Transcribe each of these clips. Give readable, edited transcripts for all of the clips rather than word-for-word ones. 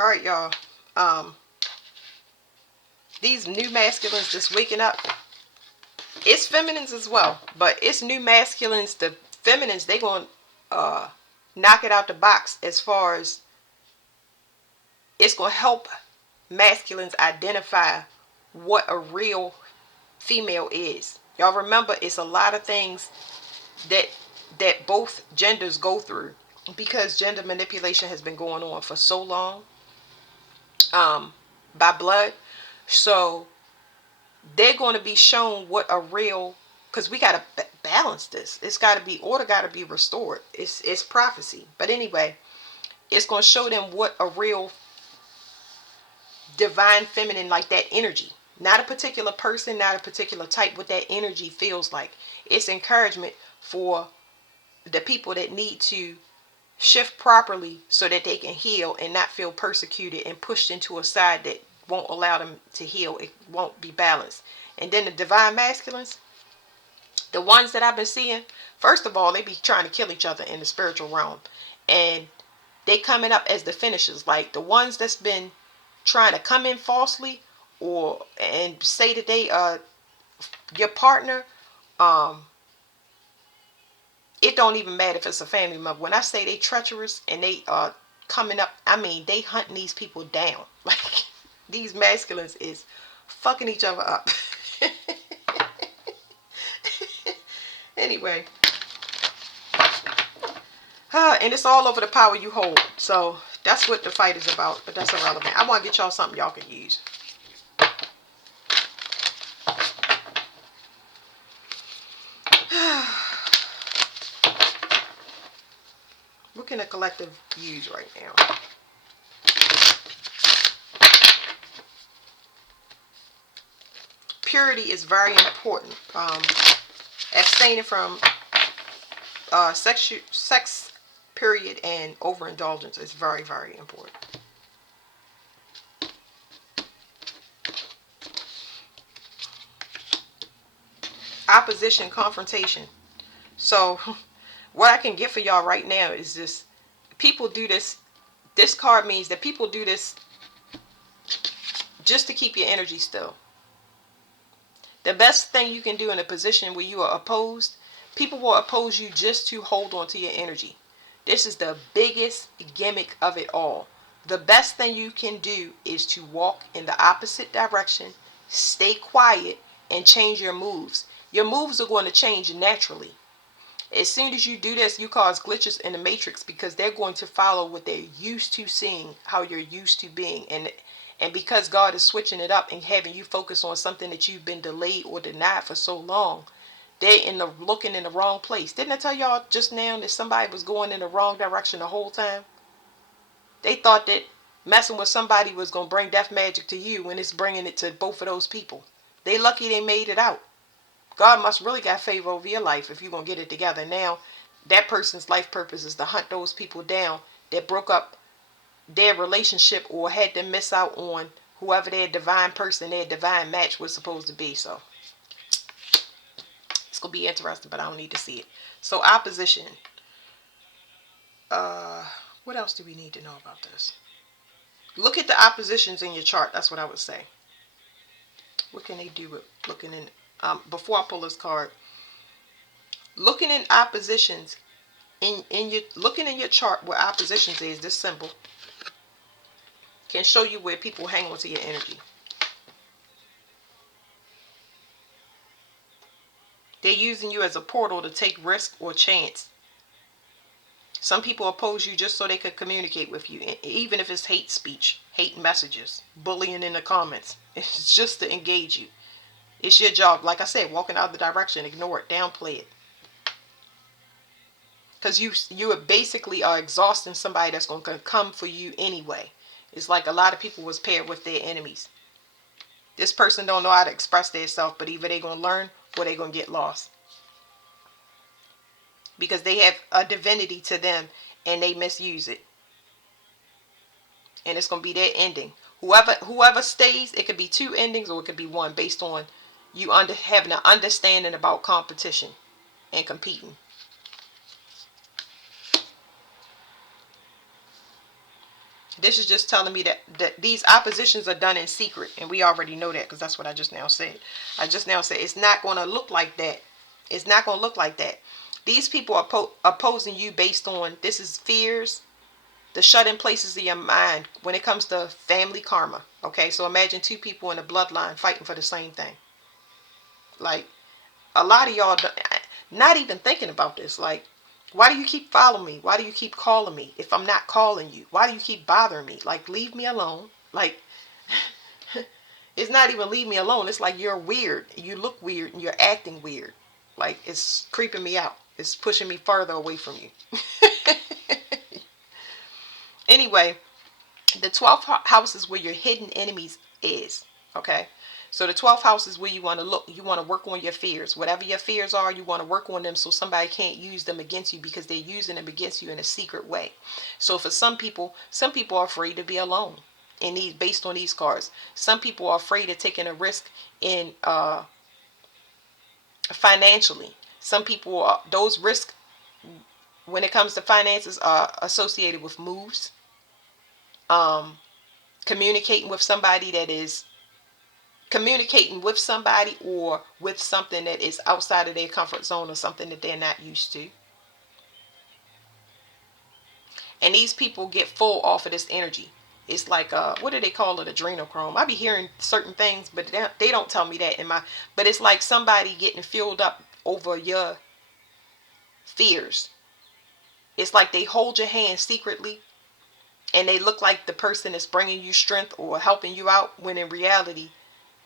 All right, y'all. Um, these new masculines just waking up. It's feminines as well, but it's new masculines. The feminines, they gonna knock it out the box as far as it's gonna help masculines identify what a real female is. Y'all remember, it's a lot of things that both genders go through because gender manipulation has been going on for so long, by blood. So they're going to be shown what a real, because we got to balance this. It's got to be order, got to be restored. It's prophecy. But anyway, it's going to show them what a real divine feminine, like that energy, not a particular person, not a particular type, what that energy feels like. It's encouragement for the people that need to shift properly so that they can heal and not feel persecuted and pushed into a side that won't allow them to heal. It won't be balanced. And then the divine masculines, the ones that I've been seeing, first of all, they be trying to kill each other in the spiritual realm. And they coming up as the finishers. Like the ones that's been trying to come in falsely or and say that they your partner, um it don't even matter if it's a family member. When I say they treacherous and they coming up, I mean they hunting these people down. Like these masculines is fucking each other up. Anyway, and it's all over the power you hold. So that's what the fight is about. But that's irrelevant. I want to get y'all something y'all can use. What can a collective use right now? Purity is very important. Abstaining from sex, period, and overindulgence is very, very important. Opposition, confrontation. So, what I can get for y'all right now is this: people do this. This card means that people do this just to keep your energy still. The best thing you can do in a position where you are opposed, people will oppose you just to hold on to your energy. This is the biggest gimmick of it all. The best thing you can do is to walk in the opposite direction, stay quiet, and change your moves. Your moves are going to change naturally. As soon as you do this, you cause glitches in the matrix because they're going to follow what they're used to seeing, how you're used to being. And because God is switching it up and having you focus on something that you've been delayed or denied for so long, they're looking in the wrong place. Didn't I tell y'all just now that somebody was going in the wrong direction the whole time? They thought that messing with somebody was going to bring death magic to you when it's bringing it to both of those people. They lucky they made it out. God must really got favor over your life if you're going to get it together. Now, that person's life purpose is to hunt those people down that broke up their relationship or had them miss out on whoever their divine person, their divine match was supposed to be. So, it's going to be interesting, but I don't need to see it. So, opposition. Uh, what else do we need to know about this? Look at the oppositions in your chart. That's what I would say. What can they do with looking in? Before I pull this card, looking in oppositions in your looking in your chart where oppositions is, this symbol can show you where people hang on to your energy. They're using you as a portal to take risk or chance. Some people oppose you just so they could communicate with you, even if it's hate speech, hate messages, bullying in the comments. It's just to engage you. It's your job, like I said, walking out of the direction, ignore it, downplay it. Because you basically are exhausting somebody that's going to come for you anyway. It's like a lot of people was paired with their enemies. This person don't know how to express themselves, but either they're going to learn or they're going to get lost. Because they have a divinity to them and they misuse it. And it's going to be their ending. Whoever stays, it could be two endings or it could be one based on you having an understanding about competition and competing. This is just telling me that these oppositions are done in secret. And we already know that because that's what I just now said. I just now said it's not going to look like that. It's not going to look like that. These people are opposing you based on, this is fears, the shut-in places of your mind when it comes to family karma. Okay, so imagine two people in a bloodline fighting for the same thing. Like, a lot of y'all not even thinking about this. Like, why do you keep following me? Why do you keep calling me if I'm not calling you? Why do you keep bothering me? Like, leave me alone. Like, it's not even leave me alone. It's like you're weird. You look weird and you're acting weird. Like, it's creeping me out. It's pushing me further away from you. Anyway, the 12th house is where your hidden enemies is. Okay, so the 12th house is where you want to look. You want to work on your fears. Whatever your fears are, you want to work on them so somebody can't use them against you, because they're using them against you in a secret way. So for some people are afraid to be alone. And these, based on these cards, some people are afraid of taking a risk in financially. Some people are, those risks when it comes to finances are associated with moves, communicating with somebody that is communicating with somebody or with something that is outside of their comfort zone or something that they're not used to. And these people get full off of this energy. It's like what do they call it, adrenochrome. I be hearing certain things, but they don't tell me that in my, but it's like somebody getting filled up over your fears. It's like they hold your hand secretly and they look like the person is bringing you strength or helping you out, when in reality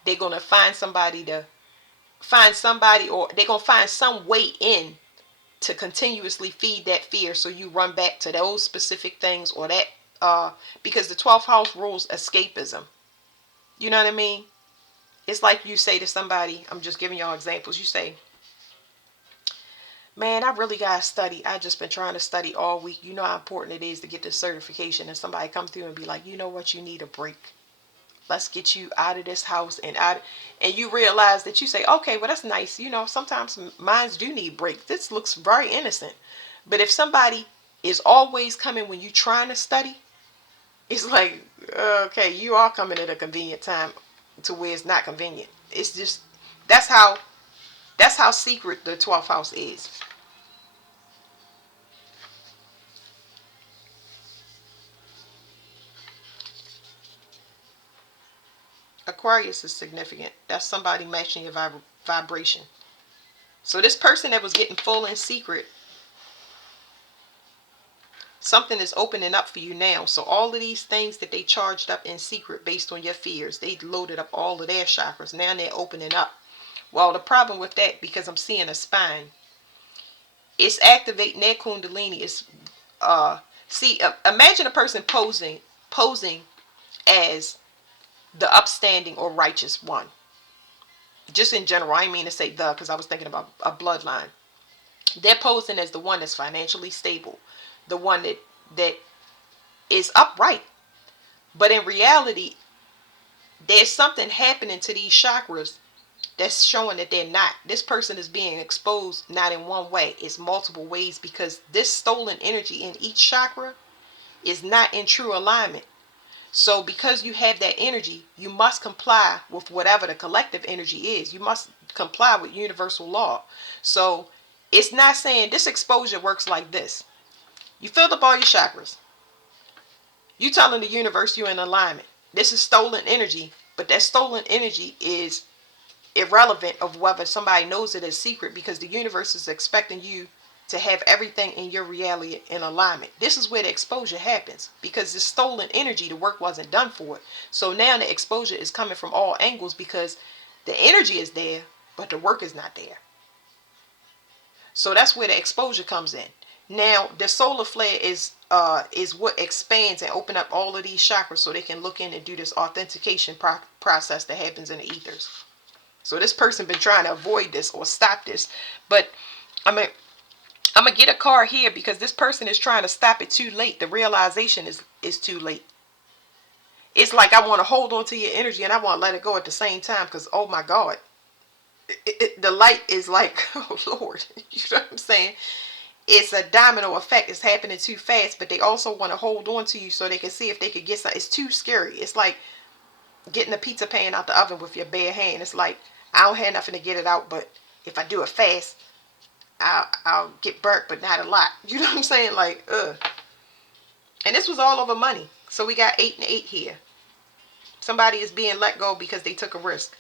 they're going to find somebody, or they're going to find some way in to continuously feed that fear, so you run back to those specific things, or that because the 12th house rules escapism. You know what I mean? It's like you say to somebody, I'm just giving y'all examples, you say, man, I really got to study. I just been trying to study all week. You know how important it is to get this certification. And somebody come through and be like, you know what, you need a break. Let's get you out of this house and out. And you realize that you say, okay, well, that's nice. You know, sometimes minds do need breaks. This looks very innocent. But if somebody is always coming when you're trying to study, it's like, okay, you are coming at a convenient time to where it's not convenient. It's just, that's how secret the 12th house is. Aquarius is significant. That's somebody matching your vibration. So this person that was getting full in secret, something is opening up for you now. So all of these things that they charged up in secret based on your fears, they loaded up all of their chakras. Now they're opening up. Well, the problem with that, because I'm seeing a spine, it's activating their kundalini. It's imagine a person posing as the upstanding or righteous one. Just in general, I mean to say the, because I was thinking about a bloodline. They're posing as the one that's financially stable, the one that is upright. But in reality, there's something happening to these chakras that's showing that they're not. This person is being exposed not in one way, it's multiple ways, because this stolen energy in each chakra is not in true alignment. So because you have that energy, you must comply with whatever the collective energy is. You must comply with universal law. So it's not saying this exposure works like this. You filled up all your chakras. You telling the universe you're in alignment. This is stolen energy, but that stolen energy is irrelevant of whether somebody knows it as secret, because the universe is expecting you to have everything in your reality in alignment. This is where the exposure happens, because the stolen energy, the work wasn't done for it. So now the exposure is coming from all angles, because the energy is there, but the work is not there. So that's where the exposure comes in. Now the solar flare is what expands and open up all of these chakras so they can look in and do this authentication process that happens in the ethers. So this person been trying to avoid this or stop this, but I'm gonna get a card here because this person is trying to stop it too late. The realization is too late. It's like I want to hold on to your energy and I want to let it go at the same time, because oh my God, the light is like, oh Lord, you know what I'm saying? it's a domino effect. It's happening too fast, but they also want to hold on to you so they can see if they could get something. It's too scary. It's like getting a pizza pan out the oven with your bare hand. It's like, I don't have nothing to get it out, but if I do it fast, I'll get burnt, but not a lot. You know what I'm saying? Like, ugh. And this was all over money. So we got 8 and 8 here. Somebody is being let go because they took a risk.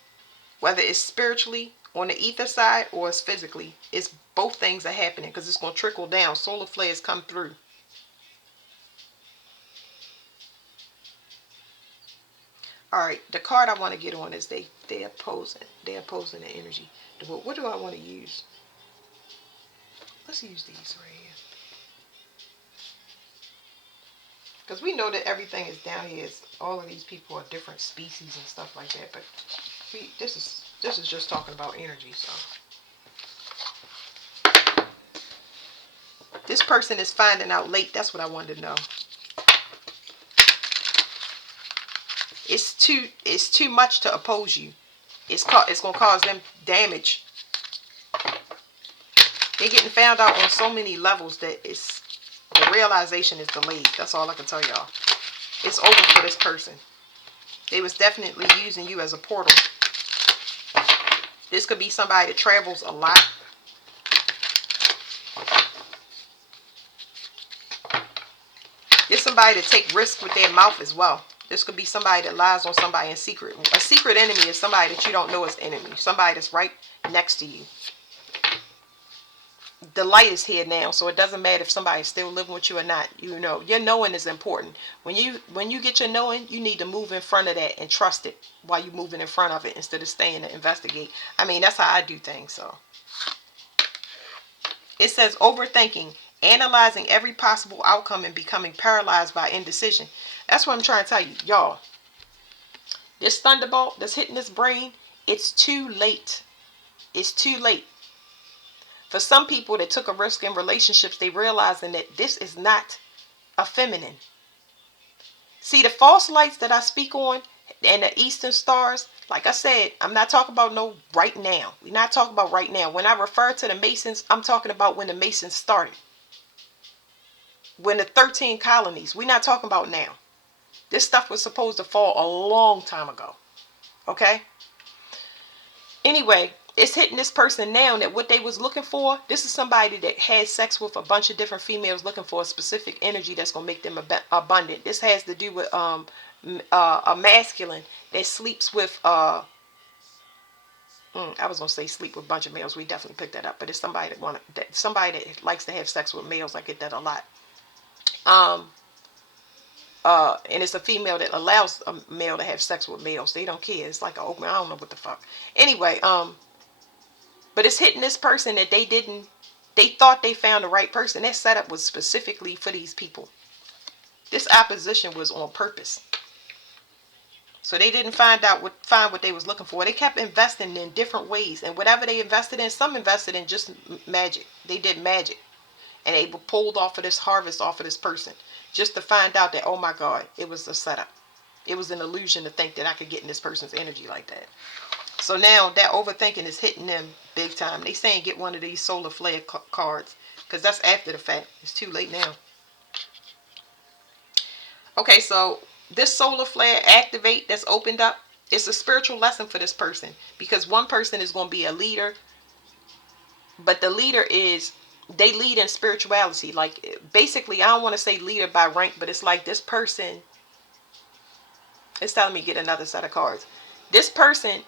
Whether it's spiritually on the ether side or it's physically. It's both things are happening because it's going to trickle down. Solar flares come through. Alright, the card I want to get on is they're opposing. They're opposing the energy. What do I want to use? Let's use these right here. Because we know that everything is down here. All of these people are different species and stuff like that. But this is just talking about energy. So this person is finding out late. That's what I wanted to know. It's too much to oppose you. It's going to cause them damage. They're getting found out on so many levels that the realization is delayed. That's all I can tell y'all. It's over for this person. They was definitely using you as a portal. This could be somebody that travels a lot. There's somebody that take risks with their mouth as well. This could be somebody that lies on somebody in secret. A secret enemy is somebody that you don't know is enemy. Somebody that's right next to you. The light is here now, so it doesn't matter if somebody's still living with you or not. You know, your knowing is important. When you get your knowing, you need to move in front of that and trust it while you're moving in front of it instead of staying to investigate. I mean, that's how I do things. So it says overthinking, analyzing every possible outcome and becoming paralyzed by indecision. That's what I'm trying to tell you, y'all. This thunderbolt that's hitting this brain, it's too late. It's too late. For some people that took a risk in relationships, they realizing that this is not a feminine. See, the false lights that I speak on and the eastern stars, like I said, I'm not talking about no right now. We're not talking about right now. When I refer to the Masons, I'm talking about when the Masons started. When the 13 colonies, we're not talking about now. This stuff was supposed to fall a long time ago. Okay? Anyway, it's hitting this person now that what they was looking for, this is somebody that had sex with a bunch of different females looking for a specific energy that's going to make them abundant. This has to do with a masculine that sleeps with, I was going to say sleep with a bunch of males. We definitely picked that up. But it's somebody somebody that likes to have sex with males. I get that a lot. And it's a female that allows a male to have sex with males. They don't care. It's like an open, I don't know what the fuck. Anyway, but it's hitting this person that they thought they found the right person. That setup was specifically for these people. This opposition was on purpose. So they didn't find what they was looking for. They kept investing in different ways. And whatever they invested in, some invested in just magic. They did magic. And they were pulled off of this harvest off of this person. Just to find out that, oh my God, it was a setup. It was an illusion to think that I could get in this person's energy like that. So now that overthinking is hitting them big time. They saying get one of these solar flare cards. Because that's after the fact. It's too late now. Okay, so this solar flare activate that's opened up. It's a spiritual lesson for this person. Because one person is going to be a leader. But the leader is, they lead in spirituality. Like, basically, I don't want to say leader by rank. But it's like this person. It's telling me get another set of cards. This person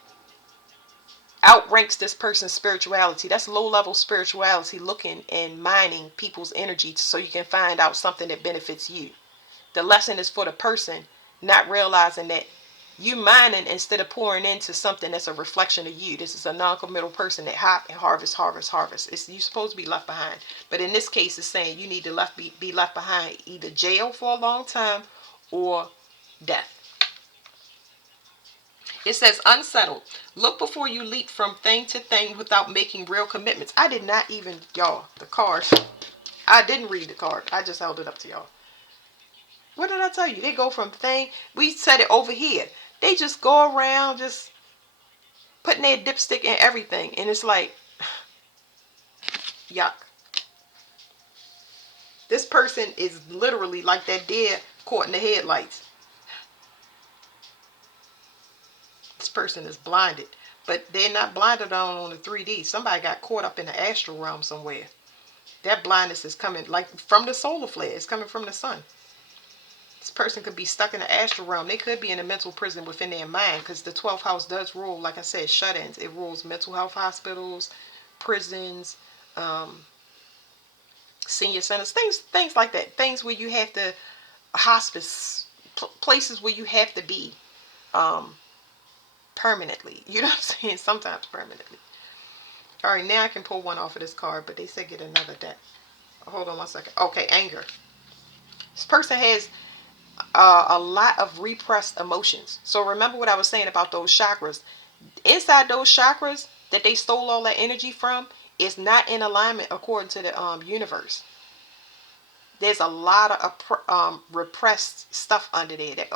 outranks this person's spirituality. That's low-level spirituality, looking and mining people's energy so you can find out something that benefits you. The lesson is for the person not realizing that you mining instead of pouring into something that's a reflection of you. This is a non-committal person that hop and harvest. You're supposed to be left behind. But in this case, it's saying you need to be left behind, either jail for a long time or death. It says unsettled. Look before you leap from thing to thing without making real commitments. I did not even, y'all, the card. I didn't read the card. I just held it up to y'all. What did I tell you? They go from thing. We said it over here. They just go around just putting their dipstick in everything. And it's like, yuck. This person is literally like that deer caught in the headlights. This person is blinded. But they're not blinded on the 3D. Somebody got caught up in the astral realm somewhere. That blindness is coming like from the solar flare. It's coming from the sun. This person could be stuck in the astral realm. They could be in a mental prison within their mind, because the 12th house does rule, like I said, shut-ins. It rules mental health hospitals, prisons, senior centers, things like that. Things where you have to, hospice, places where you have to be permanently. You know what I'm saying? Sometimes permanently. All right, now I can pull one off of this card, but they said get another deck. Hold on one second. Okay, anger. This person has a lot of repressed emotions. So remember what I was saying about those chakras. Inside those chakras that they stole all that energy from is not in alignment according to the universe. There's a lot of repressed stuff under there. That,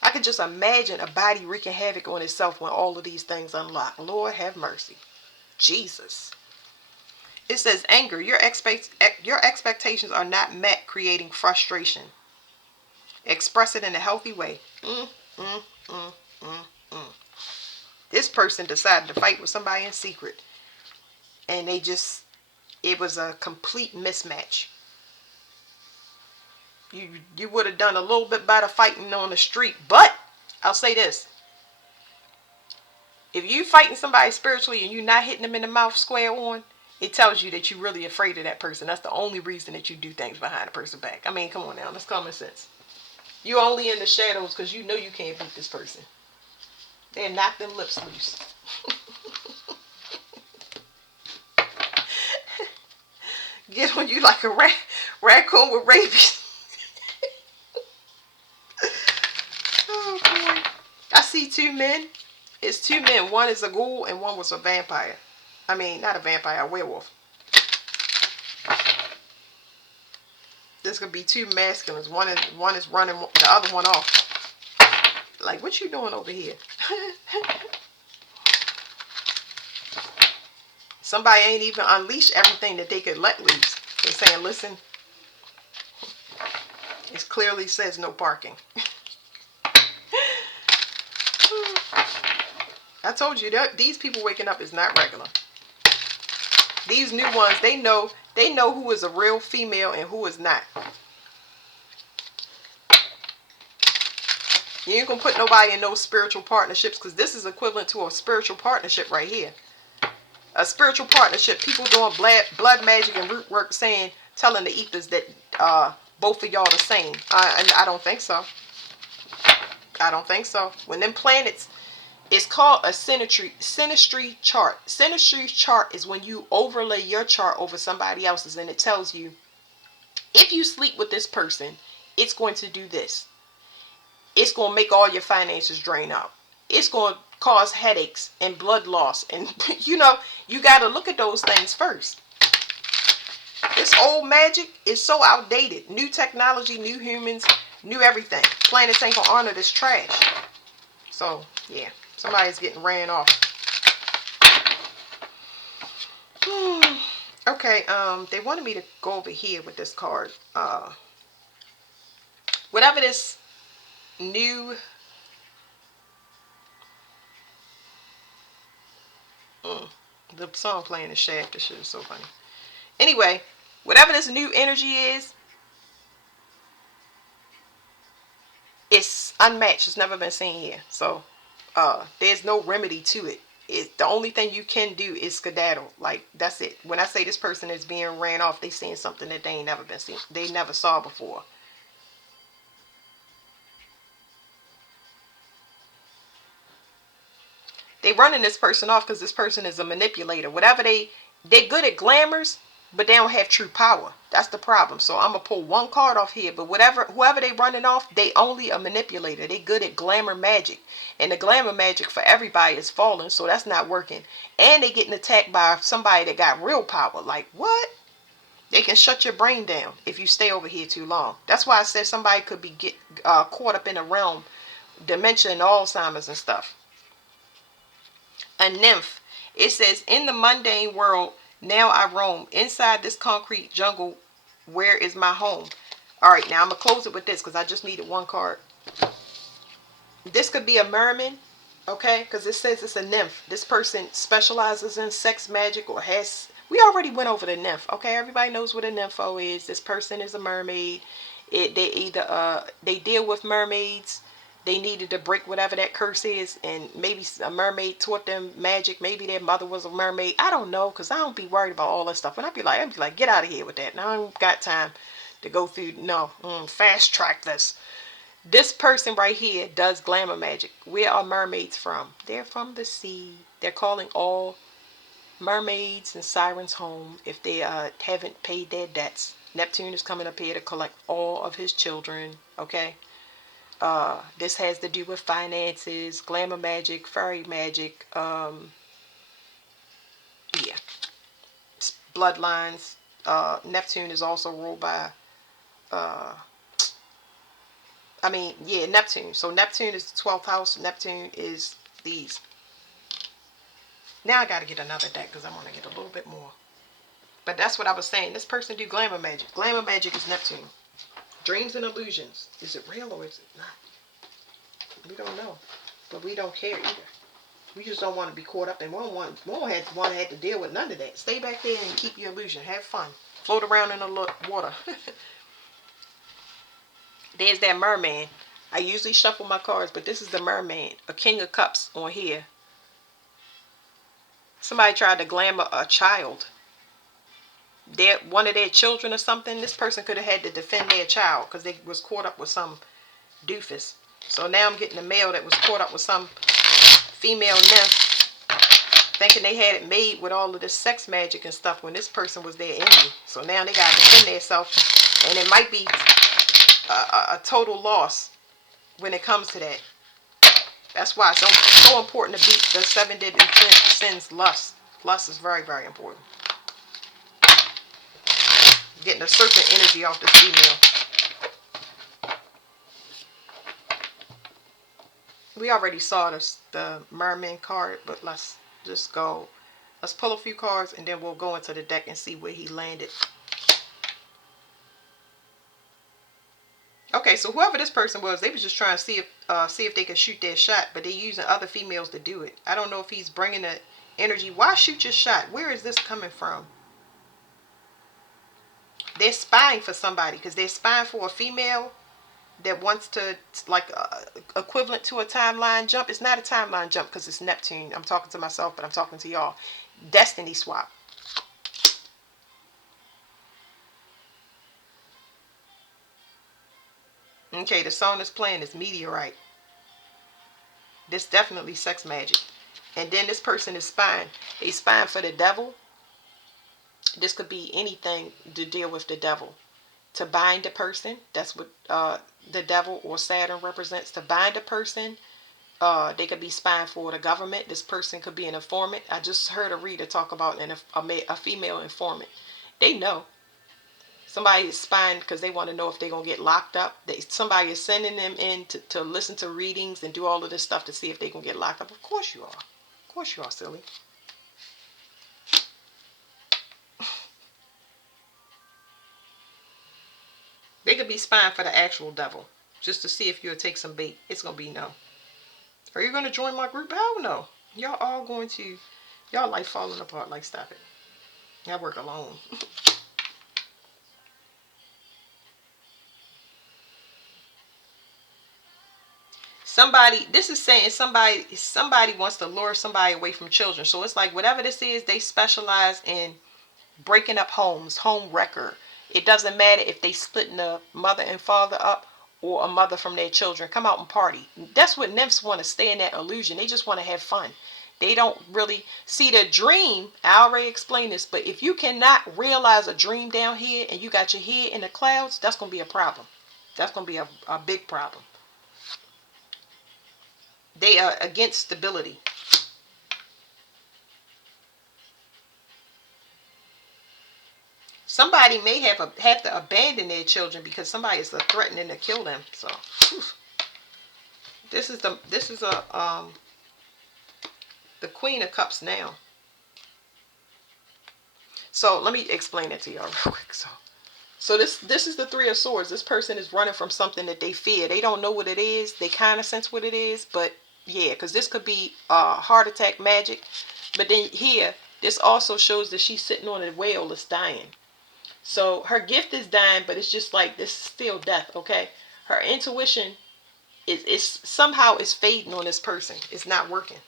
I can just imagine a body wreaking havoc on itself when all of these things unlock. Lord have mercy. Jesus. It says anger. Your expectations are not met, creating frustration. Express it in a healthy way. This person decided to fight with somebody in secret. And it was a complete mismatch. You would have done a little bit better fighting on the street. But I'll say this. If you fighting somebody spiritually and you're not hitting them in the mouth square on, it tells you that you're really afraid of that person. That's the only reason that you do things behind a person's back. I mean, come on now. That's common sense. You're only in the shadows because you know you can't beat this person. They'll knock them lips loose. Get on you like a raccoon with rabies. Oh, boy. I see two men. It's two men. One is a ghoul and one was a vampire. I mean, not a vampire, a werewolf. This could be two masculines. One is running the other one off. Like, what you doing over here? Somebody ain't even unleashed everything that they could let loose. They're saying, listen, it clearly says no parking. I told you that these people waking up is not regular. These new ones, they know who is a real female and who is not. You ain't gonna put nobody in no spiritual partnerships, because this is equivalent to a spiritual partnership right here. A spiritual partnership, people doing blood magic and root work, telling the ethers that both of y'all the same. I don't think so. I don't think so. When them planets, it's called a synastry chart. Synastry chart is when you overlay your chart over somebody else's, and it tells you, if you sleep with this person, it's going to do this. It's going to make all your finances drain out. It's going to cause headaches and blood loss. And, you got to look at those things first. This old magic is so outdated. New technology, new humans, new everything. Planets ain't going to honor this trash. So, yeah. Somebody's getting ran off. Okay, they wanted me to go over here with this card. Whatever this new... the song playing is Shaft. This shit is so funny. Anyway, whatever this new energy is, it's unmatched. It's never been seen here. So, there's no remedy to it. The only thing you can do is skedaddle. Like, that's it. When I say this person is being ran off, they seeing something that they ain't never been seen. They never saw before. They running this person off because this person is a manipulator. Whatever they're good at glamours, but they don't have true power. That's the problem. So I'm gonna pull one card off here. But whoever they running off, they only a manipulator. They good at glamour magic, and the glamour magic for everybody is falling. So that's not working. And they getting attacked by somebody that got real power. Like, what? They can shut your brain down if you stay over here too long. That's why I said somebody could be caught up in a realm, dementia and Alzheimer's and stuff. A nymph. It says, in the mundane world, now I roam. Inside this concrete jungle Where is my home? All right, now I'm going to close it with this because I just needed one card. This could be a merman, okay? Because it says it's a nymph. This person specializes in sex magic or has... We already went over the nymph, okay? Everybody knows what a nympho is. This person is a mermaid. They either they deal with mermaids. They needed to break whatever that curse is, and maybe a mermaid taught them magic. Maybe their mother was a mermaid. I don't know, because I don't be worried about all that stuff. And I'd be like, get out of here with that. Now I don't got time to go through. No, fast track this. This person right here does glamour magic. Where are mermaids from? They're from the sea. They're calling all mermaids and sirens home if they haven't paid their debts. Neptune is coming up here to collect all of his children. Okay. This has to do with finances, glamour magic, fairy magic. Yeah. Bloodlines. Neptune is also ruled by Neptune. So Neptune is the 12th house. Neptune is these. Now I got to get another deck because I want to get a little bit more. But that's what I was saying. This person do glamour magic. Glamour magic is Neptune. Dreams and illusions. Is it real or is it not? We don't know. But we don't care either. We just don't want to be caught up in one. Won't have to deal with none of that. Stay back there and keep your illusion. Have fun. Float around in the water. There's that merman. I usually shuffle my cards, but this is the merman. A king of cups on here. Somebody tried to glamour a child. One of their children or something. This person could have had to defend their child because they was caught up with some doofus. So now I'm getting a male that was caught up with some female nymph, thinking they had it made with all of this sex magic and stuff when this person was their enemy. So now they got to defend themselves, and it might be a total loss when it comes to that. That's why it's so important to beat the 7 deadly sins. Lust. Lust is very, very important. Getting the serpent energy off this female. We already saw the merman card, but let's just go. Let's pull a few cards and then we'll go into the deck and see where he landed. Okay, so whoever this person was, they was just trying to see if they could shoot their shot, but they're using other females to do it. I don't know if he's bringing the energy. Why shoot your shot? Where is this coming from? They're spying for somebody because they're spying for a female that wants to, like, equivalent to a timeline jump. It's not a timeline jump because it's Neptune. I'm talking to myself, but I'm talking to y'all. Destiny swap. Okay, the song that's playing is Meteorite. This definitely sex magic. And then this person is spying. They spying for the devil. This could be anything to deal with the devil. To bind a person. That's what the devil or Saturn represents. To bind a person. They could be spying for the government. This person could be an informant. I just heard a reader talk about a female informant. They know. Somebody is spying because they want to know if they're going to get locked up. Somebody is sending them in to listen to readings and do all of this stuff to see if they can get locked up. Of course you are. Of course you are, silly. They could be spying for the actual devil just to see if you'll take some bait. It's going to be no. Are you going to join my group? Hell no. Y'all all going to... Y'all life falling apart. Like, stop it. Y'all work alone. This is saying somebody wants to lure somebody away from children. So it's like whatever this is, they specialize in breaking up homes, home wrecker. It doesn't matter if they splitting the mother and father up or a mother from their children. Come out and party. That's what nymphs want to stay in that illusion. They just want to have fun. They don't really see the dream. I already explained this, but if you cannot realize a dream down here and you got your head in the clouds, that's going to be a problem. That's going to be a big problem. They are against stability. Somebody may have to abandon their children because somebody is threatening to kill them. So, whew. This is the Queen of Cups now. So let me explain it to y'all real quick. So So this is the Three of Swords. This person is running from something that they fear. They don't know what it is. They kind of sense what it is, but yeah, because this could be heart attack magic. But then here, this also shows that she's sitting on a whale that's dying. So her gift is dying, but it's just like this is still death. Okay, her intuition is somehow is fading on this person. It's not working.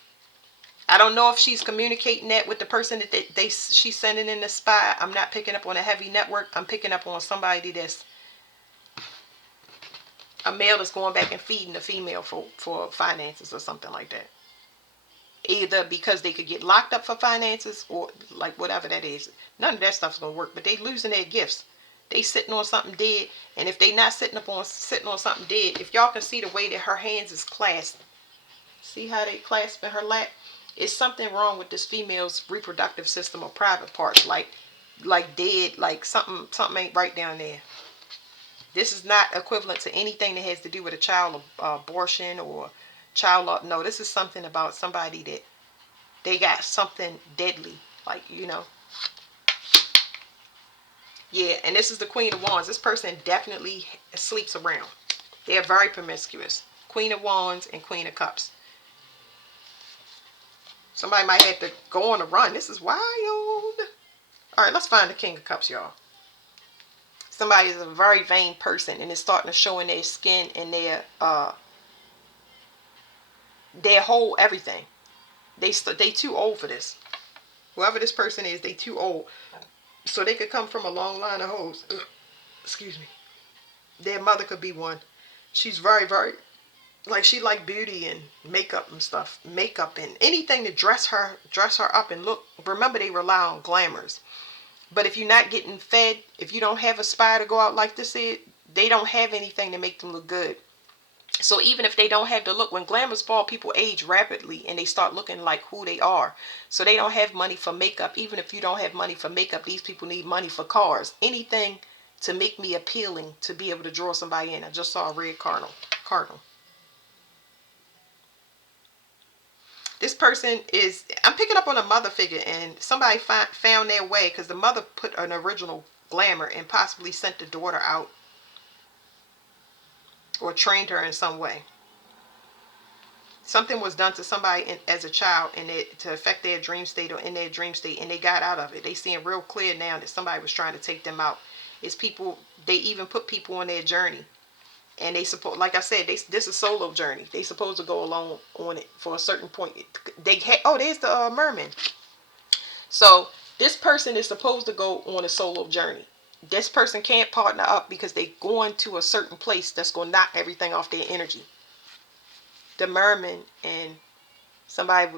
I don't know if she's communicating that with the person that she's sending in the spy. I'm not picking up on a heavy network. I'm picking up on somebody that's a male that's going back and feeding the female for finances or something like that. Either because they could get locked up for finances or like whatever that is. None of that stuff's gonna work. But they losing their gifts. They sitting on something dead, and if they not sitting on something dead, if y'all can see the way that her hands is clasped, see how they clasp in her lap. It's something wrong with this female's reproductive system or private parts, like dead, like something ain't right down there. This is not equivalent to anything that has to do with a child abortion or child. No, this is something about somebody that they got something deadly, like, you know. Yeah, and this is the Queen of Wands. This person definitely sleeps around. They're very promiscuous. Queen of Wands and Queen of Cups. Somebody might have to go on a run. This is wild. All right, let's find the King of Cups, y'all. Somebody is a very vain person and it's starting to show in their skin and their whole everything. They too old for this. Whoever this person is, they too old. So they could come from a long line of hoes. Excuse me. Their mother could be one. She's very, very, like, she like beauty and makeup and stuff. Makeup and anything to dress her up and look. Remember, they rely on glamours. But if you're not getting fed, if you don't have a spy to go out like this is, they don't have anything to make them look good. So even if they don't have the look, when glamours fall, people age rapidly and they start looking like who they are. So they don't have money for makeup. Even if you don't have money for makeup, these people need money for cars. Anything to make me appealing to be able to draw somebody in. I just saw a red cardinal. This person is, I'm picking up on a mother figure, and somebody found their way because the mother put an original glamour and possibly sent the daughter out or trained her in some way. Something was done to somebody as a child and to affect their dream state or in their dream state, and they got out of it. They seeing real clear now that somebody was trying to take them out. It's people, they even put people on their journey. And they suppose, like I said, this is a solo journey. They supposed to go alone on it for a certain point. There's the merman. So this person is supposed to go on a solo journey. This person can't partner up because they going to a certain place that's going to knock everything off their energy. The merman and somebody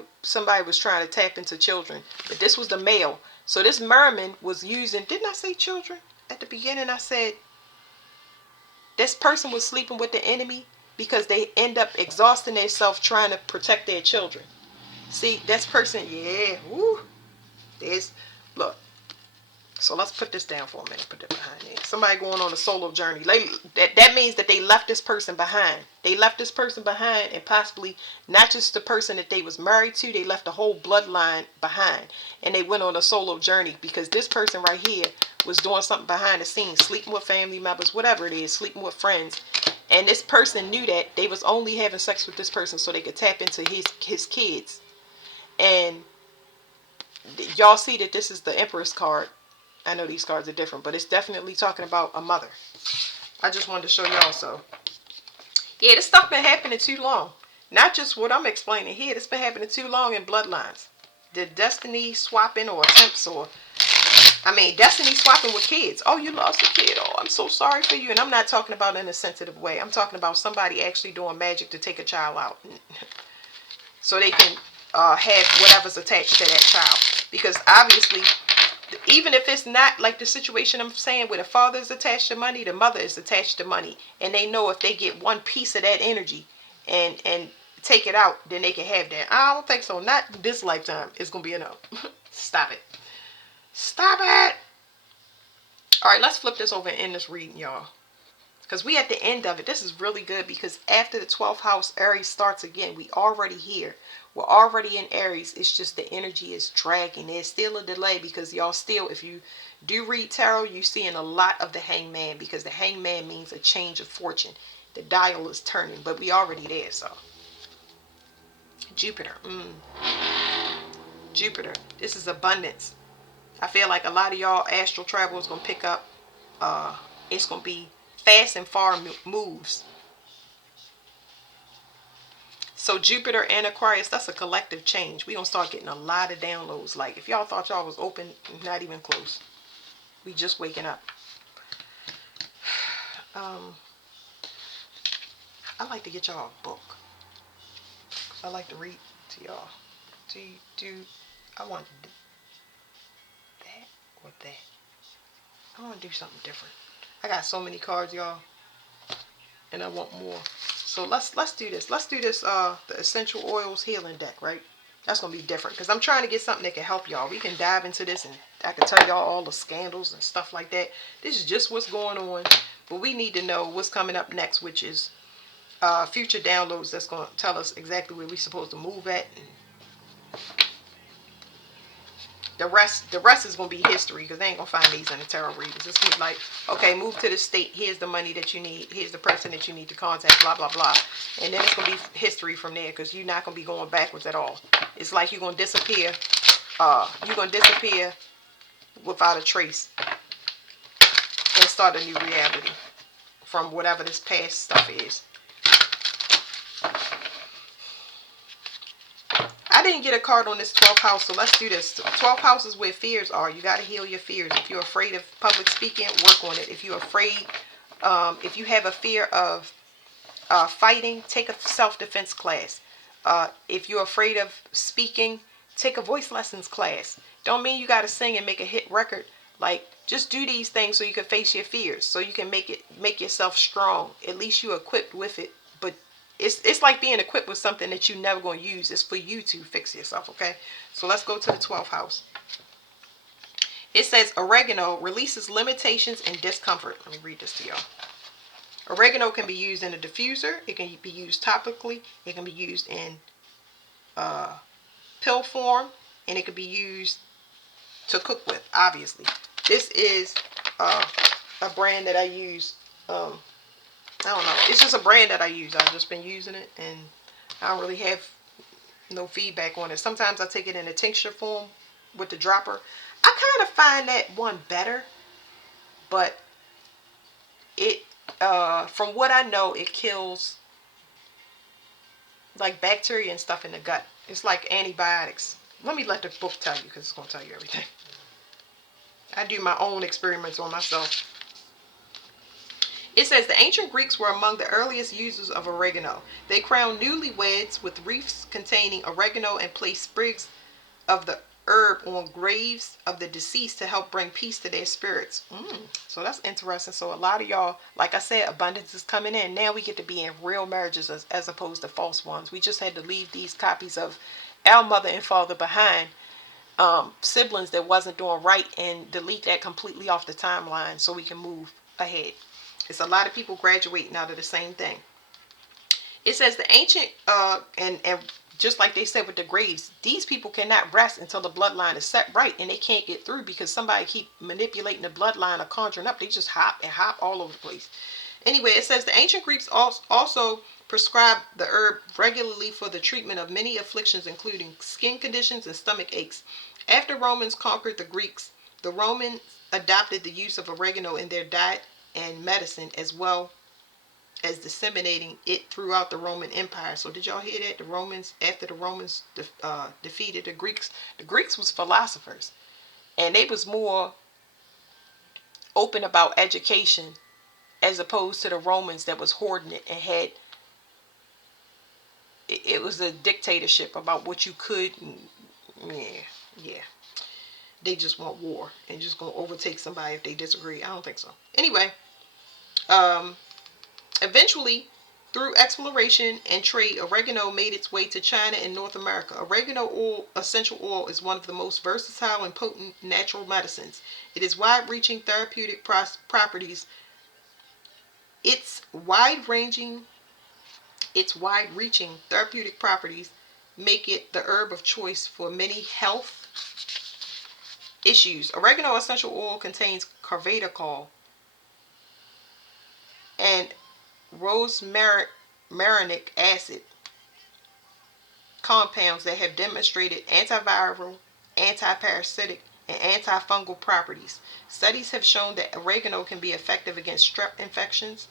was trying to tap into children, but this was the male. So this merman was using, didn't I say children? At the beginning I said this person was sleeping with the enemy because they end up exhausting themselves trying to protect their children. See, this person, yeah, woo. Look. So let's put this down for a minute. Put that behind there. Somebody going on a solo journey. That means that they left this person behind. They left this person behind, and possibly not just the person that they was married to. They left the whole bloodline behind, and they went on a solo journey because this person right here was doing something behind the scenes, sleeping with family members, whatever it is, sleeping with friends. And this person knew that they was only having sex with this person so they could tap into his kids. And y'all see that this is the Empress card. I know these cards are different, but it's definitely talking about a mother. I just wanted to show y'all. So yeah, this stuff been happening too long. Not just what I'm explaining here. It's been happening too long in bloodlines. The destiny swapping or attempts, or destiny swapping with kids. Oh, you lost a kid. Oh, I'm so sorry for you. And I'm not talking about in a sensitive way. I'm talking about somebody actually doing magic to take a child out so they can have whatever's attached to that child. Because obviously, even if it's not like the situation I'm saying where the father is attached to money, the mother is attached to money, and they know if they get one piece of that energy and take it out, then they can have that. I don't think so. Not this lifetime. It's gonna be enough. Stop it. Stop it. All right, let's flip this over and end this reading, y'all, because we at the end of it. This is really good because after the 12th house, Aries starts again. We already here. We're already in Aries. It's just the energy is dragging. There's still a delay because y'all still, if you do read tarot, you're seeing a lot of the hangman, because the hangman means a change of fortune. The dial is turning, but we already there. So Jupiter. Jupiter. This is abundance. I feel like a lot of y'all astral travel is going to pick up. It's going to be fast and far moves. So Jupiter and Aquarius, that's a collective change. We're going to start getting a lot of downloads. Like, if y'all thought y'all was open, not even close. We just waking up. I like to get y'all a book. I like to read to y'all. I want that or that. I want to do something different. I got so many cards, y'all, and I want more. So let's do this. Let's do this. The essential oils healing deck, right? That's gonna be different because I'm trying to get something that can help y'all. We can dive into this and I can tell y'all all the scandals and stuff like that. This is just what's going on, but we need to know what's coming up next, which is future downloads. That's gonna tell us exactly where we're supposed to move at. And the rest is gonna be history because they ain't gonna find these in the tarot readings. It's gonna be like, okay, move to the state. Here's the money that you need. Here's the person that you need to contact. Blah blah blah, and then it's gonna be history from there because you're not gonna be going backwards at all. It's like you're gonna disappear. You're gonna disappear without a trace and start a new reality from whatever this past stuff is. I didn't get a card on this 12th house, so let's do this. 12th house is where fears are. You got to heal your fears. If you're afraid of public speaking, work on it. If you're afraid, if you have a fear of fighting, take a self-defense class. If you're afraid of speaking, take a voice lessons class. Don't mean you got to sing and make a hit record. Like, just do these things so you can face your fears, so you can make yourself strong. At least you're equipped with it. But it's like being equipped with something that you never going to use. It's for you to fix yourself, okay? So let's go to the 12th house. It says oregano releases limitations and discomfort. Let me read this to y'all. Oregano can be used in a diffuser. It can be used topically. It can be used in pill form. And it can be used to cook with, obviously. This is a brand that I use. I don't know. It's just a brand that I use. I've just been using it. And I don't really have no feedback on it. Sometimes I take it in a tincture form with the dropper. I kind of find that one better. But it... from what I know, it kills like bacteria and stuff in the gut. It's like antibiotics. Let me let the book tell you, because it's going to tell you everything. I do my own experiments on myself. It says the ancient Greeks were among the earliest users of oregano. They crowned newlyweds with wreaths containing oregano and placed sprigs of the herb on graves of the deceased to help bring peace to their spirits. So that's interesting. So a lot of y'all, like I said, abundance is coming in. Now we get to be in real marriages as opposed to false ones. We just had to leave these copies of our mother and father behind, siblings that wasn't doing right, and delete that completely off the timeline so we can move ahead. It's a lot of people graduating out of the same thing. It says the ancient and just like they said with the graves, these people cannot rest until the bloodline is set right, and they can't get through because somebody keep manipulating the bloodline or conjuring up. They just hop and hop all over the place. Anyway, it says the ancient Greeks also prescribed the herb regularly for the treatment of many afflictions, including skin conditions and stomach aches. After Romans conquered the Greeks, the Romans adopted the use of oregano in their diet and medicine, as well as disseminating it throughout the Roman Empire. So did y'all hear that? The Romans, after the Romans defeated the Greeks was philosophers, and they was more open about education as opposed to the Romans that was hoarding it and had, it was a dictatorship about what you could. Yeah. They just want war and just gonna overtake somebody if they disagree. I don't think so. Anyway, eventually, through exploration and trade, oregano made its way to China and North America. Oregano oil, essential oil, is one of the most versatile and potent natural medicines. It has wide-reaching therapeutic properties Its wide-reaching therapeutic properties make it the herb of choice for many health issues. Oregano essential oil contains carvedilol and rosmarinic acid compounds that have demonstrated antiviral, antiparasitic, and antifungal properties. Studies have shown that oregano can be effective against strep infections,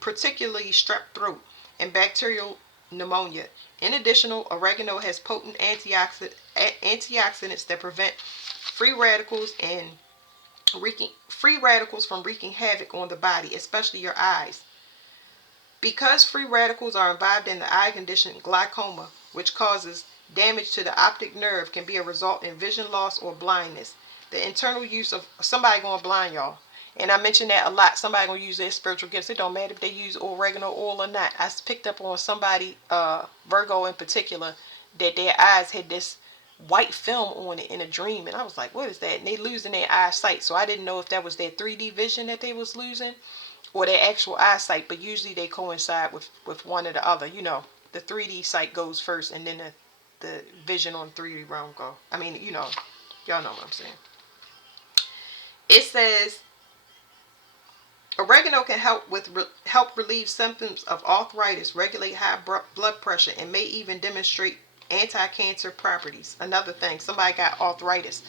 particularly strep throat and bacterial pneumonia. In addition, oregano has potent antioxidants that prevent free radicals and free radicals from wreaking havoc on the body, especially your eyes. Because free radicals are involved in the eye condition glaucoma, which causes damage to the optic nerve, can be a result in vision loss or blindness. The internal use of somebody going blind, y'all. And I mention that a lot. Somebody gonna use their spiritual gifts. It don't matter if they use oregano oil or not. I picked up on somebody, Virgo in particular, that their eyes had this white film on it in a dream, and I was like, "What is that?" And they losing their eyesight. So I didn't know if that was their 3D vision that they was losing, or their actual eyesight. But usually they coincide with one or the other. You know, the 3D sight goes first, and then the vision on 3D realm go. I mean, y'all know what I'm saying. It says oregano can help relieve symptoms of arthritis, regulate high blood pressure, and may even demonstrate anti-cancer properties. Another thing, somebody got arthritis.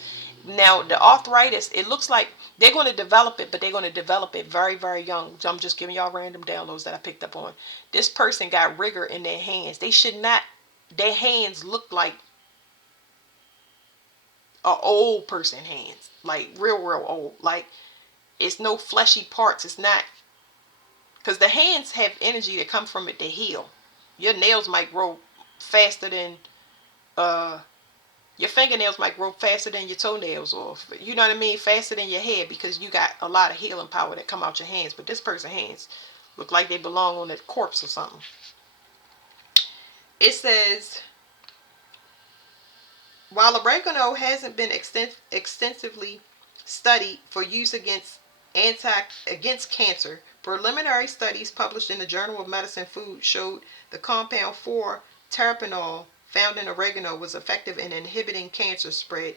Now, the arthritis, it looks like they're going to develop it, but they're going to develop it very, very young. So I'm just giving y'all random downloads that I picked up on. This person got rigor in their hands. They should not, their hands look like a old person hands. Like real, real old. Like it's no fleshy parts. It's not, because the hands have energy that come from it to heal. Your nails might grow faster than, your fingernails might grow faster than your toenails, or you know what I mean, faster than your hair, because you got a lot of healing power that come out your hands. But this person's hands look like they belong on a corpse or something. It says, while oregano hasn't been extensively studied for use against cancer, preliminary studies published in the Journal of Medicine Food showed the compound 4-terpenol found in oregano was effective in inhibiting cancer spread.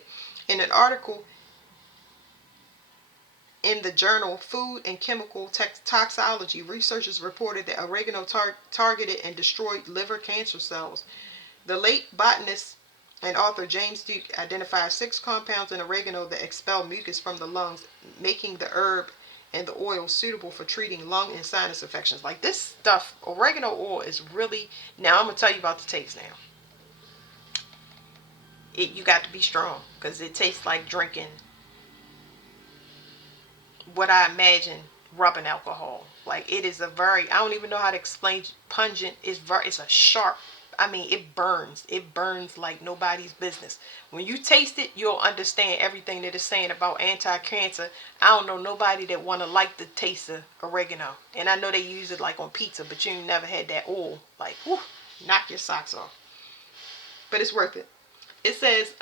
In an article in the journal Food and Chemical Toxicology, researchers reported that oregano targeted and destroyed liver cancer cells. The late botanist and author James Duke identified 6 compounds in oregano that expel mucus from the lungs, making the herb and the oil suitable for treating lung and sinus infections. Like this stuff, oregano oil is really, now I'm going to tell you about the taste now. You got to be strong, because it tastes like drinking what I imagine rubbing alcohol. Like it is a very, I don't even know how to explain, pungent. It's a sharp, I mean, it burns. It burns like nobody's business. When you taste it, you'll understand everything that it's saying about anti-cancer. I don't know nobody that want to like the taste of oregano. And I know they use it like on pizza, but you never had that oil. Like, whew, knock your socks off. But it's worth it. It says,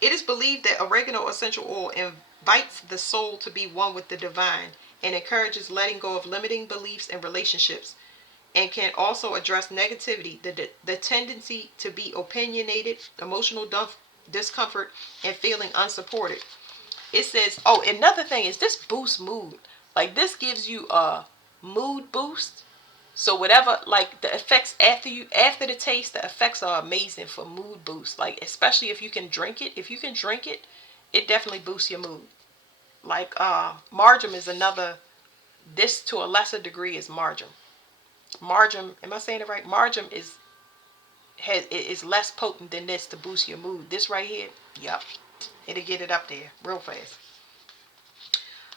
it is believed that oregano essential oil invites the soul to be one with the divine and encourages letting go of limiting beliefs and relationships, and can also address negativity, the tendency to be opinionated, emotional discomfort, and feeling unsupported. It says, oh, another thing is this boosts mood. Like this gives you a mood boost. So whatever, like the effects after the taste, the effects are amazing for mood boost. Like especially if you can drink it. If you can drink it, it definitely boosts your mood. Like marjoram is another. This to a lesser degree is marjoram. Marjoram, am I saying it right? Marjoram is less potent than this to boost your mood. This right here, yep, it'll get it up there real fast.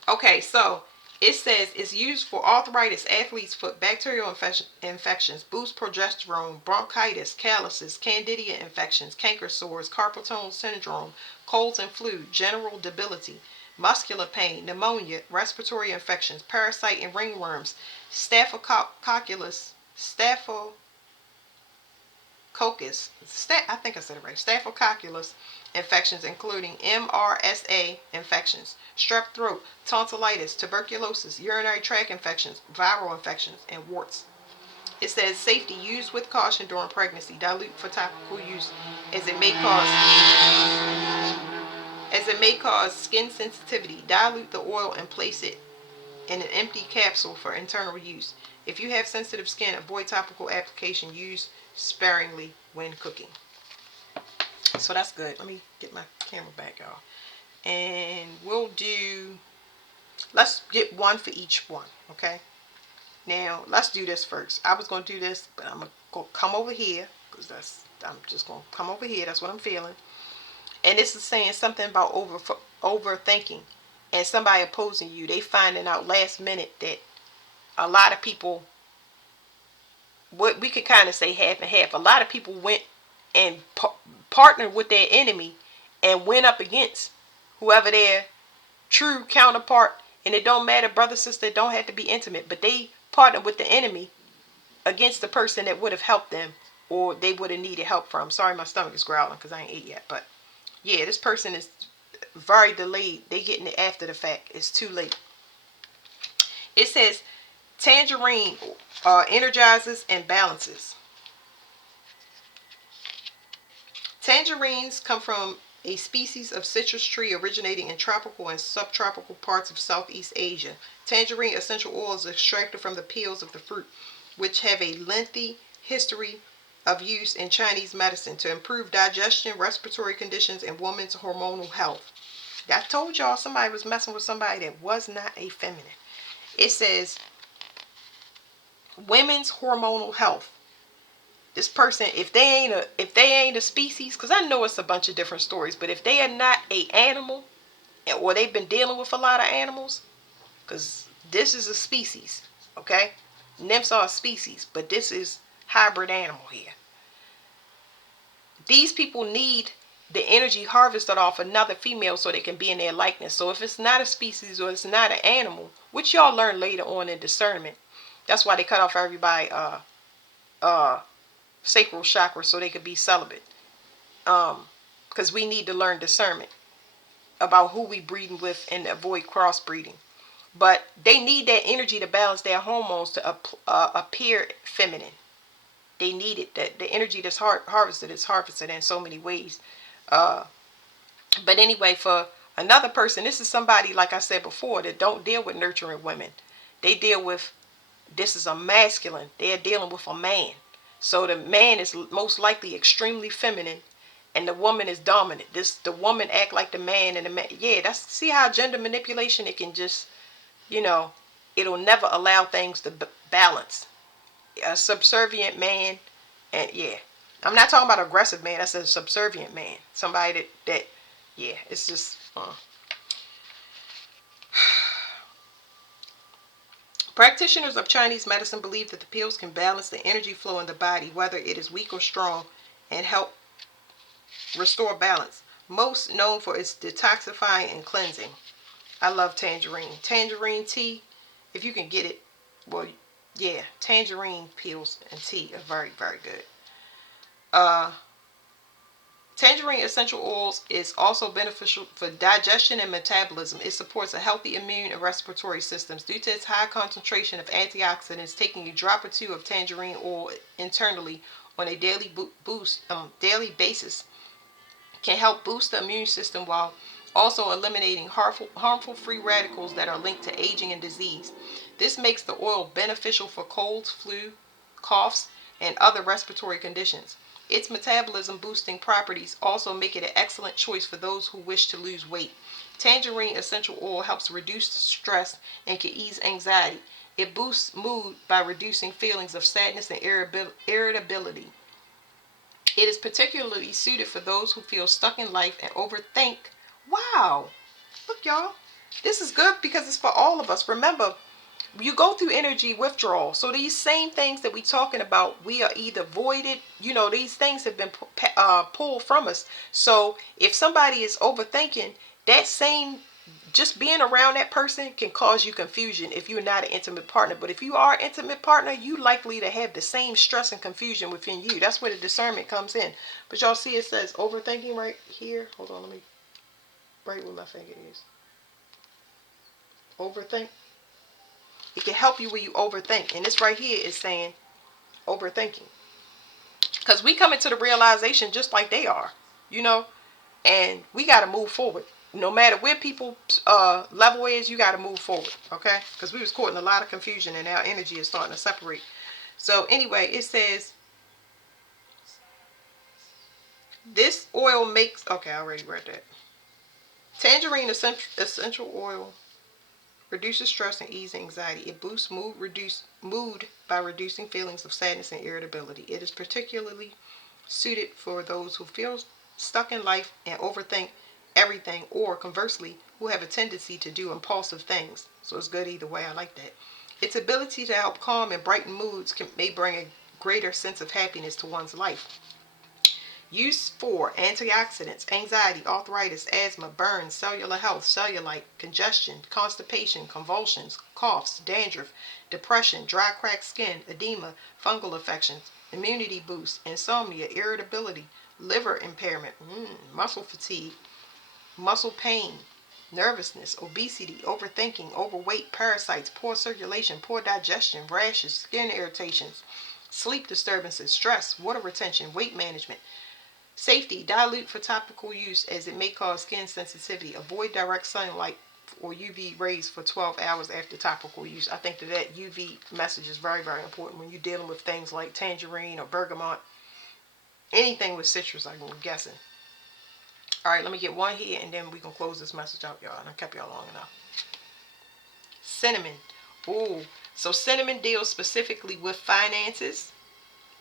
Okay, so it says it's used for arthritis, athlete's foot, bacterial infections, boost progesterone, bronchitis, calluses, candida infections, canker sores, carpal tunnel syndrome, colds and flu, general debility, muscular pain, pneumonia, respiratory infections, parasite and ringworms, staphylococcus, I think I said it right, Staphylococcus infections, including MRSA infections, strep throat, tonsillitis, tuberculosis, urinary tract infections, viral infections, and warts. It says safety: used with caution during pregnancy. Dilute for topical use, as it may cause skin sensitivity. Dilute the oil and place it in an empty capsule for internal use. If you have sensitive skin, avoid topical application. Use sparingly when cooking. So that's good. Let me get my camera back, y'all. And let's get one for each one, okay? Now, let's do this first. I was going to do this, but I'm going to come over here, because I'm just going to come over here. That's what I'm feeling. And this is saying something about overthinking. And somebody opposing you, they finding out last minute that a lot of people, what we could kind of say half and half, a lot of people went and partnered with their enemy and went up against whoever their true counterpart. And it don't matter, brother, sister, it don't have to be intimate, but they partnered with the enemy against the person that would have helped them, or they would have needed help from. Sorry, my stomach is growling because I ain't ate yet. But yeah, this person is very delayed. They getting it after the fact. It's too late. It says tangerine energizes and balances. Tangerines come from a species of citrus tree originating in tropical and subtropical parts of Southeast Asia. Tangerine essential oil is extracted from the peels of the fruit, which have a lengthy history of use in Chinese medicine to improve digestion, respiratory conditions, and women's hormonal health. I told y'all somebody was messing with somebody that was not a feminine. It says women's hormonal health. This person, if they ain't a species, because I know it's a bunch of different stories, but if they are not a animal, or they've been dealing with a lot of animals, because this is a species, okay? Nymphs are a species, but this is hybrid animal here. These people need the energy harvested off another female so they can be in their likeness. So if it's not a species or it's not an animal, which y'all learn later on in discernment, that's why they cut off everybody sacral chakra so they could be celibate. Because we need to learn discernment about who we breeding with and avoid crossbreeding. But they need that energy to balance their hormones to appear feminine. They need it. That the energy that's harvested is harvested in so many ways. But anyway, for another person, this is somebody, like I said before, that don't deal with nurturing women. They deal with, this is a masculine. They're dealing with a man. So the man is most likely extremely feminine, and the woman is dominant. The woman act like the man, and the man, yeah, see how gender manipulation, it can just, it'll never allow things to balance. A subservient man, and yeah, I'm not talking about aggressive man. That's a subservient man. Somebody that yeah, it's just Practitioners of Chinese medicine believe that the pills can balance the energy flow in the body, whether it is weak or strong, and help restore balance. Most known for its detoxifying and cleansing. I love tangerine. Tangerine tea, if you can get it, well, yeah, tangerine pills and tea are very, very good. Tangerine essential oils is also beneficial for digestion and metabolism. It supports a healthy immune and respiratory systems. Due to its high concentration of antioxidants, taking a drop or two of tangerine oil internally on a daily basis can help boost the immune system while also eliminating harmful free radicals that are linked to aging and disease. This makes the oil beneficial for colds, flu, coughs, and other respiratory conditions. Its metabolism boosting properties also make it an excellent choice for those who wish to lose weight. Tangerine essential oil helps reduce stress and can ease anxiety. It boosts mood by reducing feelings of sadness and irritability. It is particularly suited for those who feel stuck in life and overthink. Wow. Look, y'all. This is good because it's for all of us. Remember, you go through energy withdrawal. So these same things that we're talking about, we are either voided. These things have been pulled from us. So if somebody is overthinking, that same just being around that person can cause you confusion if you're not an intimate partner. But if you are an intimate partner, you likely to have the same stress and confusion within you. That's where the discernment comes in. But y'all see it says overthinking right here. Hold on, let me right where my finger is. Overthink. It can help you when you overthink. And this right here is saying overthinking. Because we come into the realization just like they are, you know, and we got to move forward. No matter where people's level is, you got to move forward, okay? Because we was caught in a lot of confusion and our energy is starting to separate. So anyway, it says, this oil makes, okay, I already read that. Tangerine essential oil reduces stress and ease anxiety. It boosts mood by reducing feelings of sadness and irritability. It is particularly suited for those who feel stuck in life and overthink everything, or conversely, who have a tendency to do impulsive things. So it's good either way. I like that. Its ability to help calm and brighten moods may bring a greater sense of happiness to one's life. Use for antioxidants, anxiety, arthritis, asthma, burns, cellular health, cellulite, congestion, constipation, convulsions, coughs, dandruff, depression, dry cracked skin, edema, fungal infections, immunity boost, insomnia, irritability, liver impairment, muscle fatigue, muscle pain, nervousness, obesity, overthinking, overweight, parasites, poor circulation, poor digestion, rashes, skin irritations, sleep disturbances, stress, water retention, weight management. Safety, dilute for topical use as it may cause skin sensitivity. Avoid direct sunlight or UV rays for 12 hours after topical use. I think that UV message is very, very important when you're dealing with things like tangerine or bergamot. Anything with citrus, I'm guessing. All right, let me get one here and then we can close this message out, y'all. And I kept y'all long enough. Cinnamon. Ooh, so cinnamon deals specifically with finances.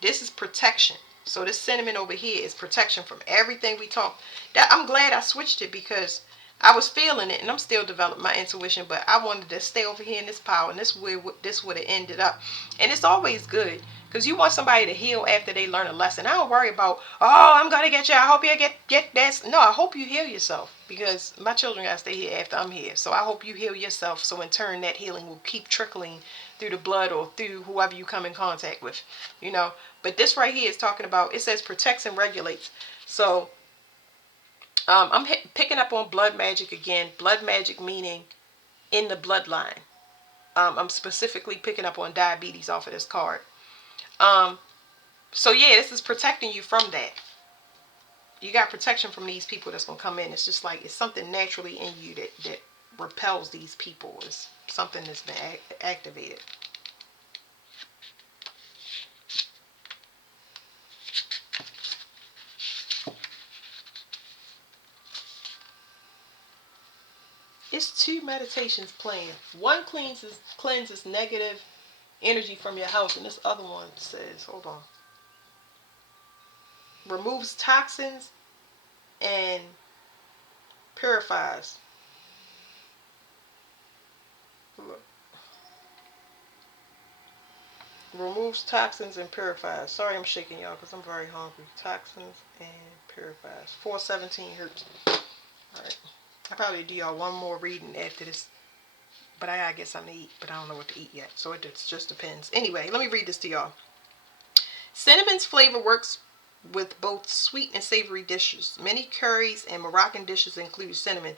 This is protection. So this cinnamon over here is protection from everything we talk. I'm glad I switched it because I was feeling it and I'm still developing my intuition, but I wanted to stay over here in this power, and this would have ended up. And it's always good because you want somebody to heal after they learn a lesson. I don't worry about, oh, I'm gonna get you. I hope you get that. No, I hope you heal yourself because my children gotta stay here after I'm here. So I hope you heal yourself. So in turn, that healing will keep trickling through the blood or through whoever you come in contact with, you know. But this right here is talking about, it says protects and regulates. So I'm picking up on blood magic again. Blood magic meaning in the bloodline. I'm specifically picking up on diabetes off of this card. So yeah, this is protecting you from that. You got protection from these people that's going to come in. It's just like, it's something naturally in you that repels these people. It's something that's been activated. It's two meditations playing. One cleanses negative energy from your house, and this other one says, hold on, removes toxins and purifies. Removes toxins and purifies. Sorry, I'm shaking y'all because I'm very hungry. Toxins and purifies. 417 hertz. All right. I probably do y'all one more reading after this, but I gotta get something to eat. But I don't know what to eat yet, so it just depends. Anyway, let me read this to y'all. Cinnamon's flavor works with both sweet and savory dishes. Many curries and Moroccan dishes include cinnamon.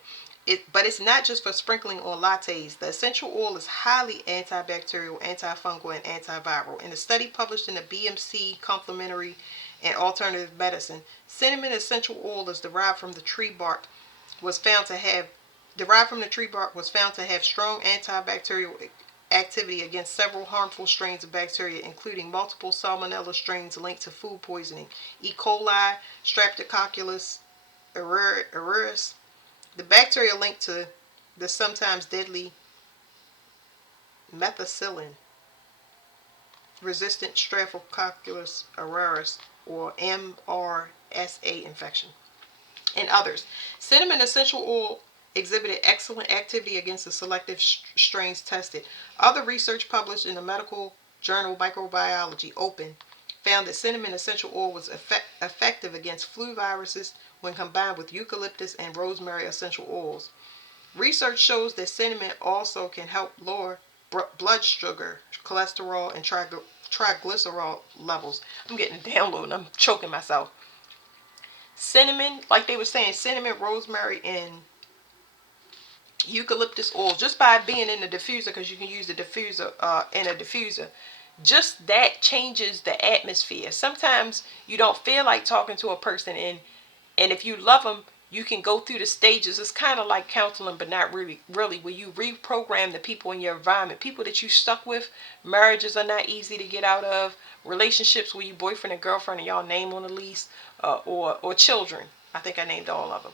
But it's not just for sprinkling on lattes. The essential oil is highly antibacterial, antifungal, and antiviral. In a study published in the BMC Complementary and Alternative Medicine, cinnamon essential oil is derived from the tree bark was found to have strong antibacterial activity against several harmful strains of bacteria, including multiple salmonella strains linked to food poisoning, E. coli, Streptococcus aureus. The bacteria linked to the sometimes deadly methicillin resistant Staphylococcus aureus or MRSA infection, and others. Cinnamon essential oil exhibited excellent activity against the selective strains tested. Other research published in the medical journal Microbiology Open found that cinnamon essential oil was effective against flu viruses when combined with eucalyptus and rosemary essential oils. Research shows that cinnamon also can help lower blood sugar, cholesterol, and triglycerol levels. I'm getting a download and I'm choking myself. Cinnamon, like they were saying, cinnamon, rosemary, and eucalyptus oil, just by being in the diffuser, because you can use the diffuser in a diffuser, just that changes the atmosphere. Sometimes you don't feel like talking to a person, and if you love them, you can go through the stages. It's kind of like counseling, but not really, where you reprogram the people in your environment, people that you stuck with. Marriages are not easy to get out of. Relationships where you boyfriend and girlfriend and y'all name on the lease, or children. I think I named all of them.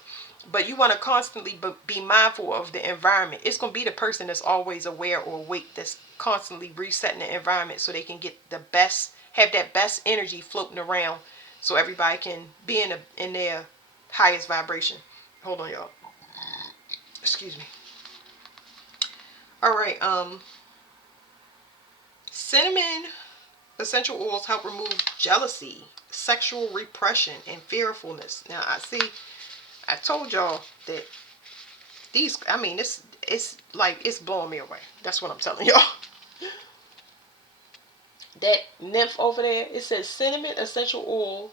But you want to constantly be mindful of the environment. It's going to be the person that's always aware or awake, that's constantly resetting the environment so they can get the best, have that best energy floating around, so everybody can be in their highest vibration. Hold on, y'all. Excuse me. All right. Cinnamon essential oils help remove jealousy, sexual repression, and fearfulness. Now, I told y'all that these, I mean, it's like, it's blowing me away. That's what I'm telling y'all. That nymph over there, it says cinnamon essential oil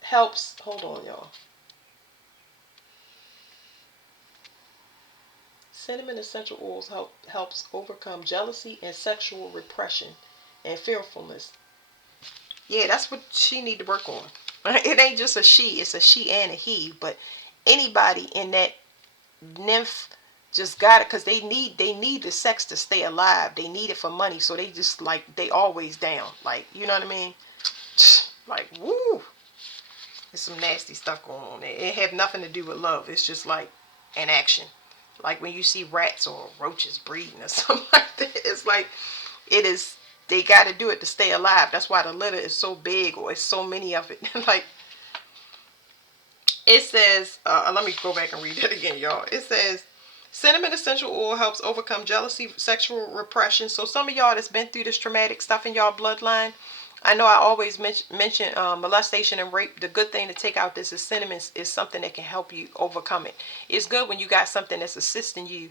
helps, hold on, y'all. Cinnamon essential oils helps overcome jealousy and sexual repression and fearfulness. Yeah, that's what she need to work on. It ain't just a she, it's a she and a he. But anybody in that nymph just got it, because they need the sex to stay alive. They need it for money, so they just, like, they always down. Like, you know what I mean? Like, woo. There's some nasty stuff going on there. It have nothing to do with love. It's just like an action. Like when you see rats or roaches breeding or something like that. It's like, it is, they got to do it to stay alive. That's why the litter is so big, or it's so many of it. Like, it says, let me go back and read it again, y'all. It says, cinnamon essential oil helps overcome jealousy, sexual repression. So some of y'all that's been through this traumatic stuff in y'all bloodline, I know I always mention molestation and rape. The good thing to take out this is cinnamon is something that can help you overcome it. It's good when you got something that's assisting you,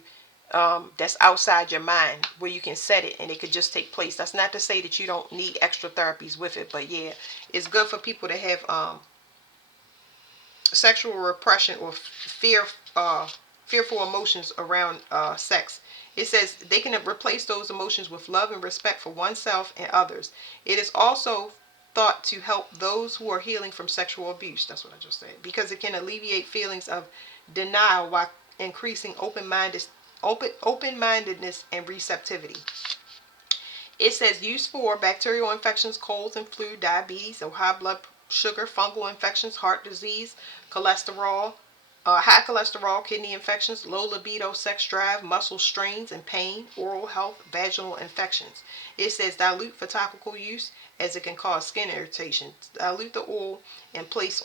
that's outside your mind, where you can set it and it could just take place. That's not to say that you don't need extra therapies with it, but yeah, it's good for people to have sexual repression or fearful emotions around sex. It says they can replace those emotions with love and respect for oneself and others. It is also thought to help those who are healing from sexual abuse. That's what I just said. Because it can alleviate feelings of denial while increasing open-mindedness and receptivity. It says used for bacterial infections, colds and flu, diabetes, or high blood sugar, fungal infections, heart disease, cholesterol, high cholesterol, kidney infections, low libido, sex drive, muscle strains and pain, oral health, vaginal infections. It says dilute for topical use, as it can cause skin irritation. Dilute the oil and place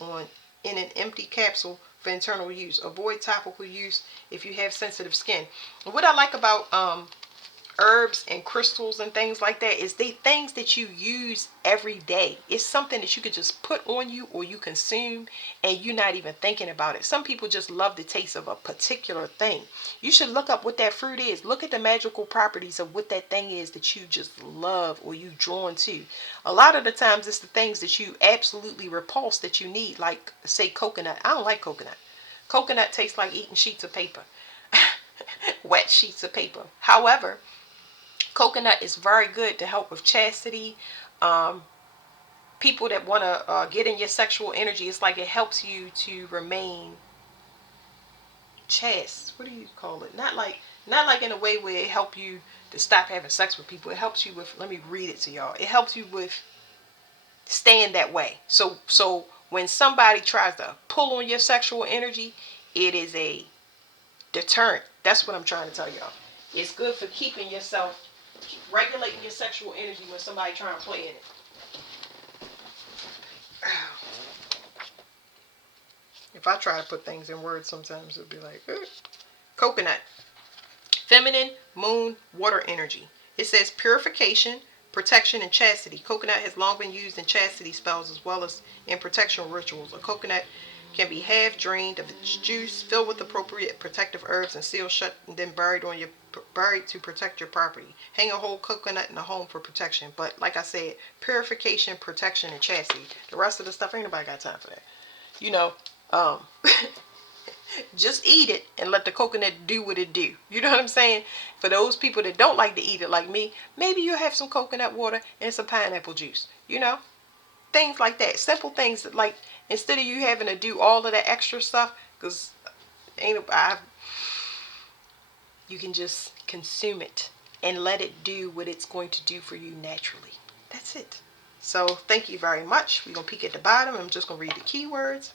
in an empty capsule for internal use. Avoid topical use if you have sensitive skin. And what I like about herbs and crystals and things like that is they things that you use every day. It's something that you could just put on you or you consume and you're not even thinking about it. Some people just love the taste of a particular thing. You should look up what that fruit is. Look at the magical properties of what that thing is that you just love or you drawn to. A lot of the times it's the things that you absolutely repulse that you need, like say coconut. I don't like coconut. Coconut tastes like eating sheets of paper. Wet sheets of paper. However, coconut is very good to help with chastity. People that want to get in your sexual energy, it's like it helps you to remain chaste. What do you call it? Not like in a way where it helps you to stop having sex with people. It helps you with, let me read it to y'all. It helps you with staying that way. So when somebody tries to pull on your sexual energy, it is a deterrent. That's what I'm trying to tell y'all. It's good for keeping yourself, regulating your sexual energy when somebody trying to play in it. If I try to put things in words, sometimes it'll be like, coconut. Feminine, moon, water energy. It says purification, protection, and chastity. Coconut has long been used in chastity spells as well as in protection rituals. A coconut Can be half drained of its juice, filled with appropriate protective herbs, and sealed shut, and then buried to protect your property. Hang a whole coconut in the home for protection. But like I said, purification, protection, and chastity. The rest of the stuff, ain't nobody got time for that. You know, um, just eat it and let the coconut do what it do. You know what I'm saying? For those people that don't like to eat it like me, maybe you have some coconut water and some pineapple juice. You know, things like that. Simple things that, like, instead of you having to do all of that extra stuff, because you can just consume it and let it do what it's going to do for you naturally. That's it. So thank you very much. We're going to peek at the bottom. I'm just going to read the keywords.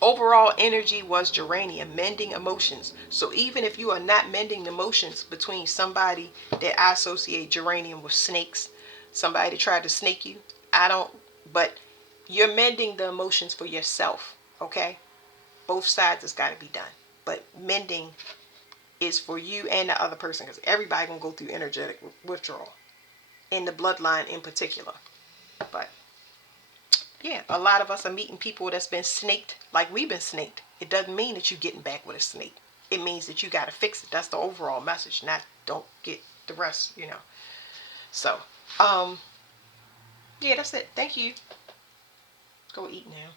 Overall energy was geranium, mending emotions. So even if you are not mending the emotions between somebody that I associate geranium with snakes, somebody that tried to snake you, but you're mending the emotions for yourself, okay? Both sides has got to be done. But mending is for you and the other person, because everybody gonna go through energetic withdrawal, in the bloodline in particular. But yeah, a lot of us are meeting people that's been snaked like we've been snaked. It doesn't mean that you're getting back with a snake. It means that you got to fix it. That's the overall message, not don't get the rest, you know. So, yeah, that's it. Thank you. Go eat now.